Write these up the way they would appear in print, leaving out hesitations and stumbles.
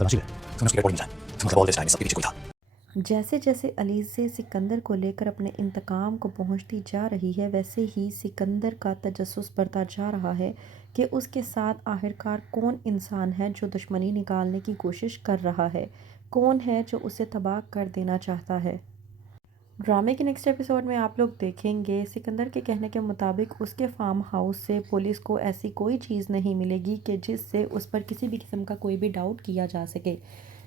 तलाशी ले, तुमने उसकी डेड बॉडी मिल जाए, तो मतलब ऑल दिस टाइम इस सब के पीछे कोई था। जैसे जैसे अलीज़े सिकंदर को लेकर अपने इंतकाम को पहुंचती जा रही है, वैसे ही सिकंदर का तजस्सुस बढ़ता जा रहा है कि उसके साथ आखिरकार कौन इंसान है जो दुश्मनी निकालने की कोशिश कर रहा है, कौन है जो उसे तबाह कर देना चाहता है। ड्रामे के नेक्स्ट एपिसोड में आप लोग देखेंगे सिकंदर के कहने के मुताबिक उसके फार्म हाउस से पुलिस को ऐसी कोई चीज़ नहीं मिलेगी कि जिससे उस पर किसी भी किस्म का कोई भी डाउट किया जा सके।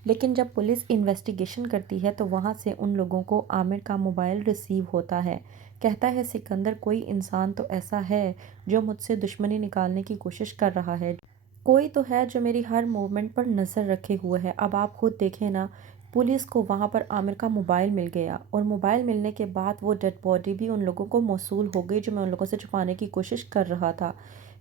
लेकिन जब पुलिस इन्वेस्टिगेशन करती है तो वहाँ से उन लोगों को आमिर का मोबाइल रिसीव होता है। कहता है सिकंदर, कोई इंसान तो ऐसा है जो मुझसे दुश्मनी निकालने की कोशिश कर रहा है, कोई तो है जो मेरी हर मूवमेंट पर नज़र रखे हुए है। अब आप खुद देखें ना, पुलिस को वहाँ पर आमिर का मोबाइल मिल गया और मोबाइल मिलने के बाद वो डेड बॉडी भी उन लोगों को मौसूल हो गई जो मैं उन लोगों से छुपाने की कोशिश कर रहा था।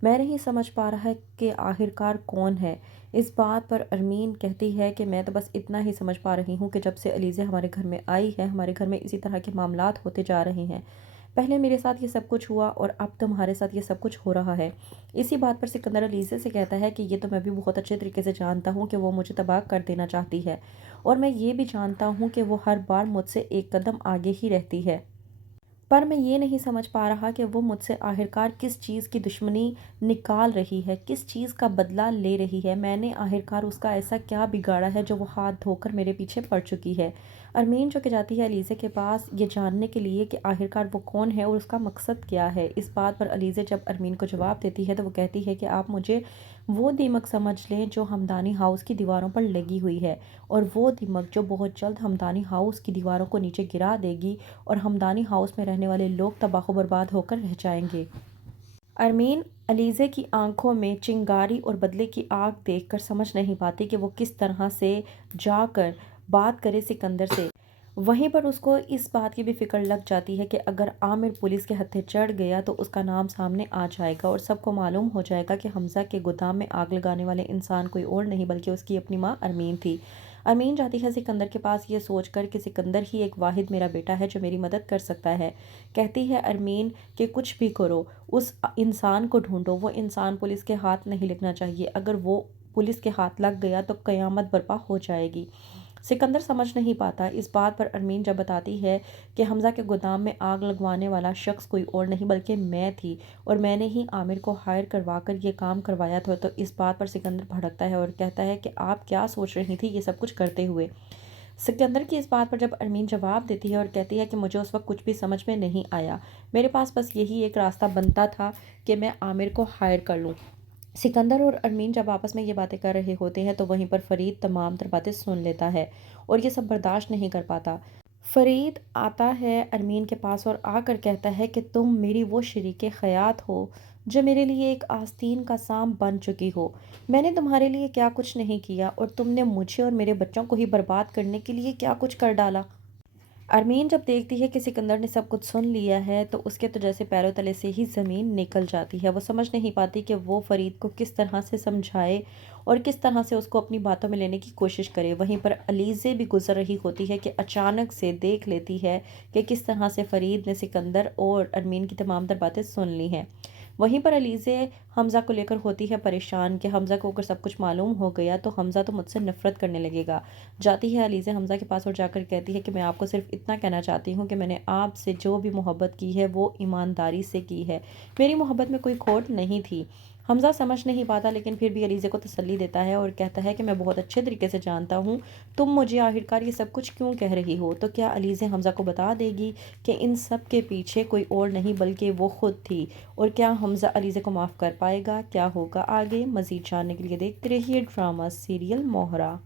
मैं नहीं समझ पा रहा है कि आखिरकार कौन है। इस बात पर अरमीन कहती है कि मैं तो बस इतना ही समझ पा रही हूँ कि जब से अलीज़े हमारे घर में आई है, हमारे घर में इसी तरह के मामलात होते जा रहे हैं। पहले मेरे साथ ये सब कुछ हुआ और अब तुम्हारे साथ ये सब कुछ हो रहा है। इसी बात पर सिकंदर अलीज़े से कहता है कि ये तो मैं भी बहुत अच्छे तरीके से जानता हूँ कि वो मुझे तबाह कर देना चाहती है, और मैं ये भी जानता हूँ कि वो हर बार मुझसे एक कदम आगे ही रहती है। पर मैं ये नहीं समझ पा रहा कि वो मुझसे आखिरकार किस चीज़ की दुश्मनी निकाल रही है, किस चीज़ का बदला ले रही है। मैंने आखिरकार उसका ऐसा क्या बिगाड़ा है जो वो हाथ धोकर मेरे पीछे पड़ चुकी है। अरमीन जो कि जाती है अलीज़े के पास ये जानने के लिए कि आखिरकार वो कौन है और उसका मकसद क्या है। इस बात पर अलीज़े जब अरमीन को जवाब देती है तो वो कहती है कि आप मुझे वो दीमक समझ लें जो हमदानी हाउस की दीवारों पर लगी हुई है, और वो दीमक जो बहुत जल्द हमदानी हाउस की दीवारों को नीचे गिरा देगी और हमदानी हाउस में रहने वाले लोग तबाह बर्बाद होकर रह जाएंगे। अरमीन अलीज़े की आंखों में चिंगारी और बदले की आग देखकर समझ नहीं पाती कि वो किस तरह से जाकर बात करे सिकंदर से। वहीं पर उसको इस बात की भी फिक्र लग जाती है कि अगर आमिर पुलिस के हत्थे चढ़ गया तो उसका नाम सामने आ जाएगा और सबको मालूम हो जाएगा कि हमज़ा के गोदाम में आग लगाने वाले इंसान कोई और नहीं बल्कि उसकी अपनी माँ अरमीन थी। अरमीन जाती है सिकंदर के पास ये सोचकर कि सिकंदर ही एक वाहिद मेरा बेटा है जो मेरी मदद कर सकता है। कहती है अरमीन कि कुछ भी करो, उस इंसान को ढूंढो, वो इंसान पुलिस के हाथ नहीं लगना चाहिए। अगर वो पुलिस के हाथ लग गया तो क़यामत बर्पा हो जाएगी। सिकंदर समझ नहीं पाता। इस बात पर अरमीन जब बताती है कि हमज़ा के गोदाम में आग लगवाने वाला शख्स कोई और नहीं बल्कि मैं थी और मैंने ही आमिर को हायर करवा कर ये काम करवाया था, तो इस बात पर सिकंदर भड़कता है और कहता है कि आप क्या सोच रही थी ये सब कुछ करते हुए। सिकंदर की इस बात पर जब अरमीन जवाब देती है और कहती है कि मुझे उस वक्त कुछ भी समझ में नहीं आया, मेरे पास बस यही एक रास्ता बनता था कि मैं आमिर को हायर कर लूँ। सिकंदर और अरमीन जब आपस में ये बातें कर रहे होते हैं तो वहीं पर फरीद तमाम तर बातें सुन लेता है और ये सब बर्दाश्त नहीं कर पाता। फरीद आता है अरमीन के पास और आकर कहता है कि तुम मेरी वो शरीके ख़यात हो जो मेरे लिए एक आस्तीन का साम बन चुकी हो। मैंने तुम्हारे लिए क्या कुछ नहीं किया और तुमने मुझे और मेरे बच्चों को ही बर्बाद करने के लिए क्या कुछ कर डाला। अरमीन जब देखती है कि सिकंदर ने सब कुछ सुन लिया है तो उसके तो जैसे पैरों तले से ही ज़मीन निकल जाती है। वो समझ नहीं पाती कि वो फरीद को किस तरह से समझाए और किस तरह से उसको अपनी बातों में लेने की कोशिश करे। वहीं पर अलीज़े भी गुजर रही होती है कि अचानक से देख लेती है कि किस तरह से फरीद ने सिकंदर और अरमीन की तमाम तर बातें सुन ली हैं। वहीं पर अलीज़े हमज़ा को लेकर होती है परेशान कि हमज़ा को अगर सब कुछ मालूम हो गया तो हमज़ा तो मुझसे नफ़रत करने लगेगा। जाती है अलीज़े हमज़ा के पास और जाकर कहती है कि मैं आपको सिर्फ इतना कहना चाहती हूँ कि मैंने आपसे जो भी मोहब्बत की है वो ईमानदारी से की है, मेरी मोहब्बत में कोई खोट नहीं थी। हमज़ा समझ नहीं पाता लेकिन फिर भी अलीज़े को तसल्ली देता है और कहता है कि मैं बहुत अच्छे तरीके से जानता हूँ तुम मुझे आखिरकार ये सब कुछ क्यों कह रही हो। तो क्या अलीज़े हमज़ा को बता देगी कि इन सब के पीछे कोई और नहीं बल्कि वो खुद थी, और क्या हमज़ा अलीज़े को माफ़ कर पाएगा। क्या होगा आगे, मज़ीद जानने के लिए देखते रहिए ड्रामा सीरियल मोहरा।